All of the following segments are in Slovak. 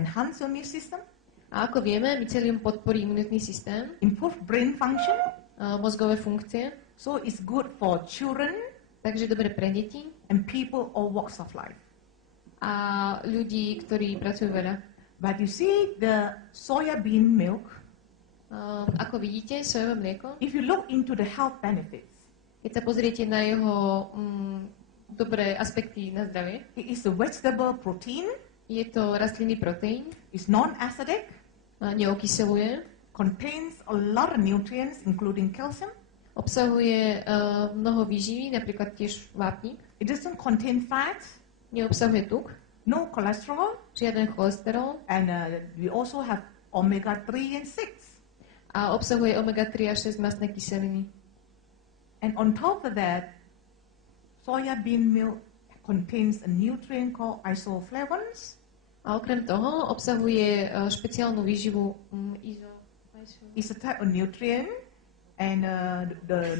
enhance your immune system, A ako vieme, mycelium podporí imunitný systém, improve brain function. mozgové funkcie, So it's good for children takže dobre pre deti and people all walks of life. a ľudí, ktorí pracujú veľa. But you see the soya bean milk, Ako vidíte, sojové mlieko, if you look into the health benefits, keď sa pozriete na jeho dobré aspekty na zdravie, it is a vegetable protein, je to rastlinný proteín, it's non-acidic, neokyseluje, contains a lot of nutrients including calcium. obsahuje mnoho výživy, napríklad tiež vápnik, It doesn't contain fat, neobsahuje tuk, no cholesterol, žiaden cholesterol and we also have omega-3 and 6. a obsahuje omega-3 a 6 mastné kyseliny. And on top of that, soya bean milk contains a nutrient called isoflavones. A okrem toho obsahuje špeciálnu výživu It's a type of nutrient, and the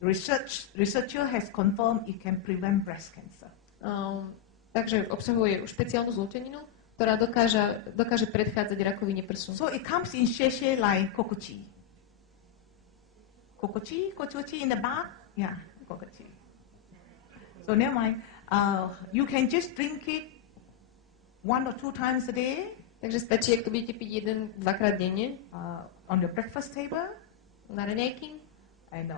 researcher has confirmed it can prevent breast cancer. Takže obsahuje špeciálnu zlúčeninu, ktorá dokáže predchádzať rakovine prsu. So it comes in sachet like kokochi. Kokochi in the bar? Yeah, kokochi. So never mind. You can just drink it 1 or 2 times a day. Takže stačí, ak to budete piť 1-2 krát denne. On the breakfast table. Na raňajky.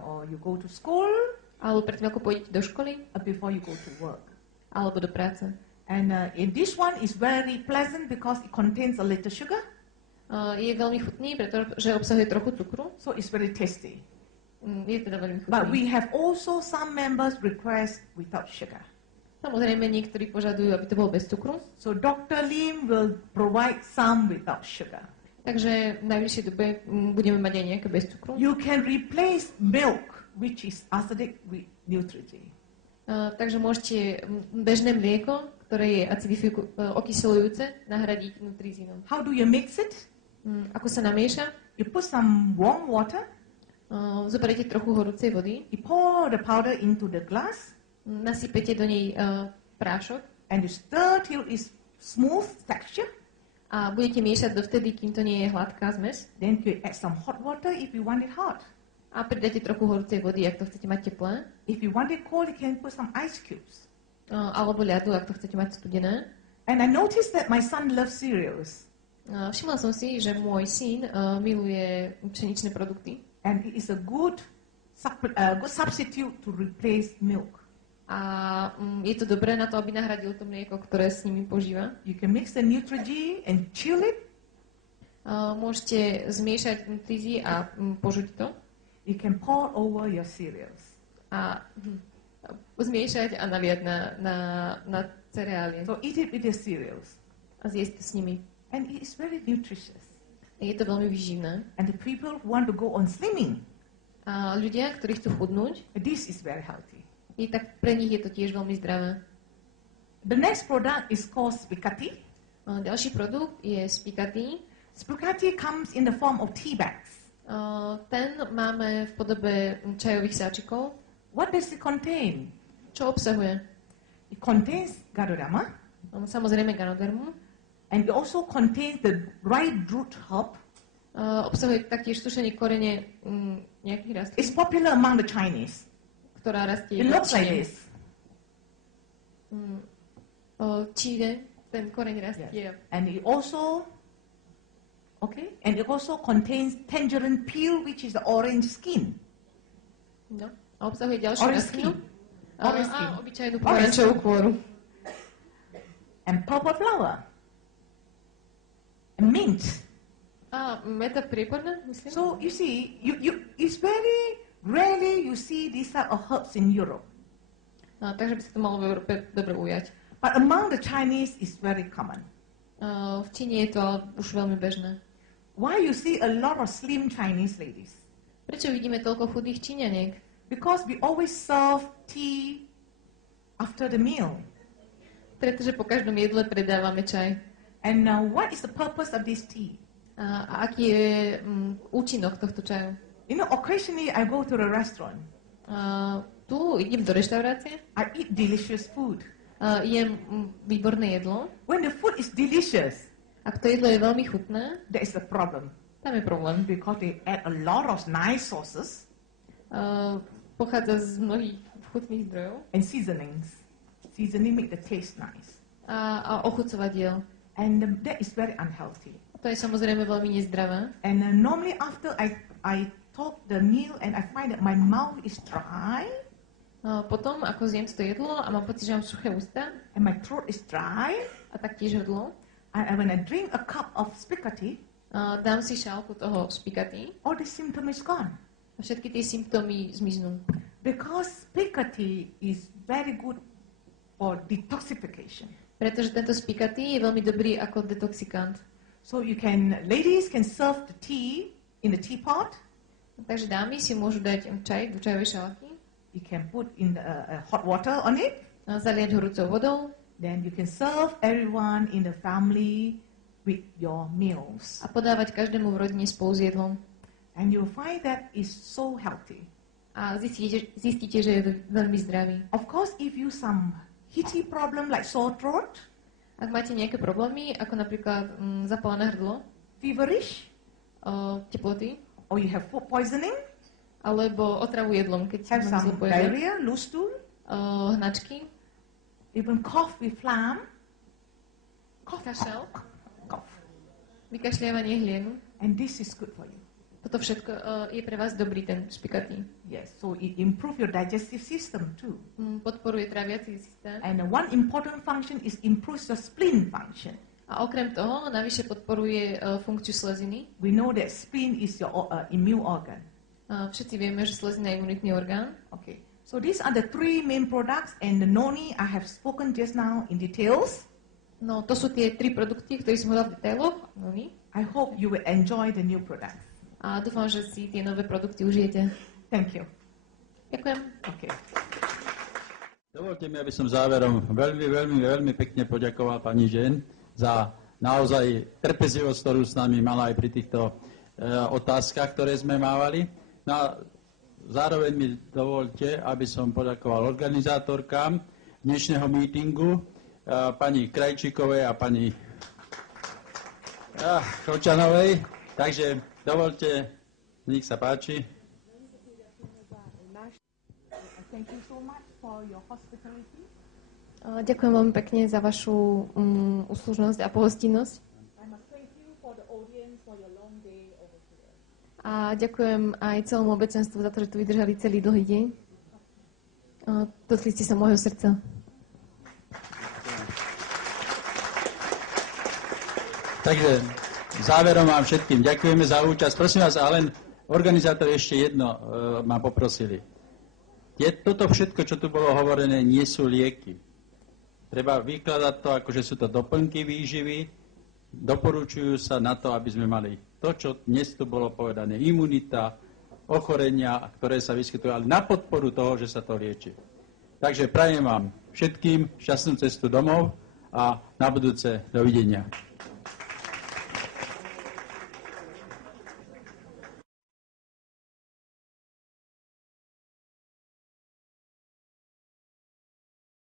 Or you go to school. Alebo predtým, ako pôjdete do školy. Before you go to work. Alebo do práce. And in this one is very pleasant because it contains a little sugar. Je veľmi chutný, pretože obsahuje trochu cukru. So it's very tasty. Je teda veľmi chutný. But we have also some members request without sugar. Samozrejme, niektorí požadujú, aby to bolo bez cukru. So Dr. Lim will provide some without sugar. Takže v najbližšej dobe budeme mať aj nejaké bez cukru. You can replace milk, which is acidic, with Nutrigen. Takže môžete bežné mlieko, ktoré je okyselujúce, nahradiť Nutrizinom. How do you mix it? Ako sa namieša? You put some warm water. Zoberiete trochu horúcej vody. You pour the powder into the glass. Nasypete do nej prášok. And you stir till it's smooth texture. A budete miešať dovtedy, kým to nie je hladká zmes. Then you add some hot water if you want it hot. A pridáte trochu horúcej vody, ak to chcete mať teplé. If you want it cold, you can put some ice cubes. Alebo ľadu, ak to chcete mať studené. And I noticed that my son loves cereals. Všimla som si, že môj syn miluje pšeničné produkty. And it is a good substitute to replace milk. A je to dobré na to, aby nahradil to mlieko, ktoré s nimi požíva. You can mix the Nutrigen and chill it. Môžete zmiešať Nutrizi a požuť to. You can pour over your cereals. A zmiešať a naliať na cereálie. So eat it with your cereals. A zjesť to s nimi. And it is very nutritious. Je to veľmi výživné. And the people who want to go on slimming, A ľudia, ktorí chcú chudnúť, this is very healthy. tak pre nich je to tiež veľmi zdravé. The next product is called Spicati. Ďalší produkt je Spicati. Spicati comes in the form of tea bags. Ten máme v podobe čajových sáčikov. What does it contain? Čo obsahuje? It contains Ganoderma. Samozrejme Ganodermu. And it also contains the dried root herb. Obsahuje taktiež sušené korene nejakých rastlín. It's popular among the Chinese. Ktorá rastie It looks like this. Číne, ten koreň rastie. Yes. And it also contains tangerine peel, which is the orange skin. No. A obsahuje ďalšiu rastlinu. Orange skin. A obyčajnú pomarančovú kôru. And purple flower. And mint. A meta prieporná, myslím. So you see, it's very rarely you see these type of herbs in Europe. Takže by sa to malo v Európe dobre ujať. But among the Chinese, it's very common. V Číne je to už veľmi bežné. Why you see a lot of slim Chinese ladies? Prečo vidíme toľko chudých Číňaniek? Because we always serve tea after the meal. Pretože po každom jedle predávame čaj. And what is the purpose of this tea? A aký je účinok tohto čaju? You know, occasionally I go to the restaurant. Tu idem do reštaurácie. I eat delicious food. jem výborné jedlo, when the food is delicious, ak to jedlo je veľmi chutné, there is a problem tam je problém. because they add a lot of nice sauces Pochádza z mnohých chutných zdrojov and seasonings. Seasoning make the taste nice, a ochucovadiel. and that is very unhealthy. To je samozrejme veľmi nezdravé. And normally after I talk the meal and I find that my mouth is dry Potom, ako zjem to jedlo a mám pocit, že mám suché ústa and my throat is dry, a taktiež hrdlo, when I drink a cup of spaghetti, dám si šálku toho spaghetti all the symptom is gone. a všetky tie symptómy zmiznú. Because spaghetti is very good for detoxification. Pretože tento spaghetti je veľmi dobrý ako detoxikant. So ladies can serve the tea in the teapot. Takže dámy si môžu dať čaj do čajovej šálky, You can put in hot water on it. zaliať horúcou vodou Then you can serve everyone in the family with your meals. a podávať každému v rodine spolu s jedlom. And you'll find that is so healthy. A zistíte, že je veľmi zdravý. Of course, if you some heaty problem like sore throat, Ak máte nejaké problémy, ako napríklad zapálené hrdlo, feverish, teploty, or you have food poisoning, alebo otravu jedlom, keď have mám zle some pojedol, diarrhea, loose stool, hnačky, even cough with phlegm, kašel, cough. vykašľávanie hlienu. And this is good for you. Toto všetko je pre vás dobrý, ten špikatý. Yes, so it improves your digestive system too. Podporuje tráviací systém. And one important function is improves your spleen function. A okrem toho, navyše podporuje funkciu sleziny. We know that spleen is your immune organ. Všetci vieme, že slezina je imunitný orgán. Okay, so these are the three main products, and the noni I have spoken just now in details. No, to sú tie 3 produkty, ktoré som hovorila v detailoch. I hope you will enjoy the new products. A dúfam, že si tie nové produkty užijete. Thank you. Ďakujem. Okay. Dovolte mi, aby som záverom veľmi pekne poďakoval pani Žen za naozaj trpezlivosť, ktorú s nami mala aj pri týchto otázkach, ktoré sme mávali. No a zároveň mi dovolte, aby som poďakoval organizátorkám dnešného mítingu, pani Krajčíkovej a pani Chočanovej. Takže dovolte, nech sa páči. Thank you so much for your hospitality. Ďakujem veľmi pekne za vašu úslužnosť a pohostinnosť. I must thank you for the audience for your long day over here. A ďakujem aj celému obecenstvu za to, že tu vydržali celý dlhý deň. Dotkli ste sa môjho srdca. Takže záverom vám všetkým ďakujeme za účasť. Prosím vás, ale len organizátori ešte jedno ma poprosili. Toto všetko, čo tu bolo hovorené, nie sú lieky. Treba vykladať to, ako že sú to doplnky výživy. Doporučujú sa na to, aby sme mali to, čo dnes tu bolo povedané. Imunita, ochorenia, ktoré sa vyskytujú, ale na podporu toho, že sa to lieči. Takže prajem vám všetkým šťastnú cestu domov a na budúce dovidenia.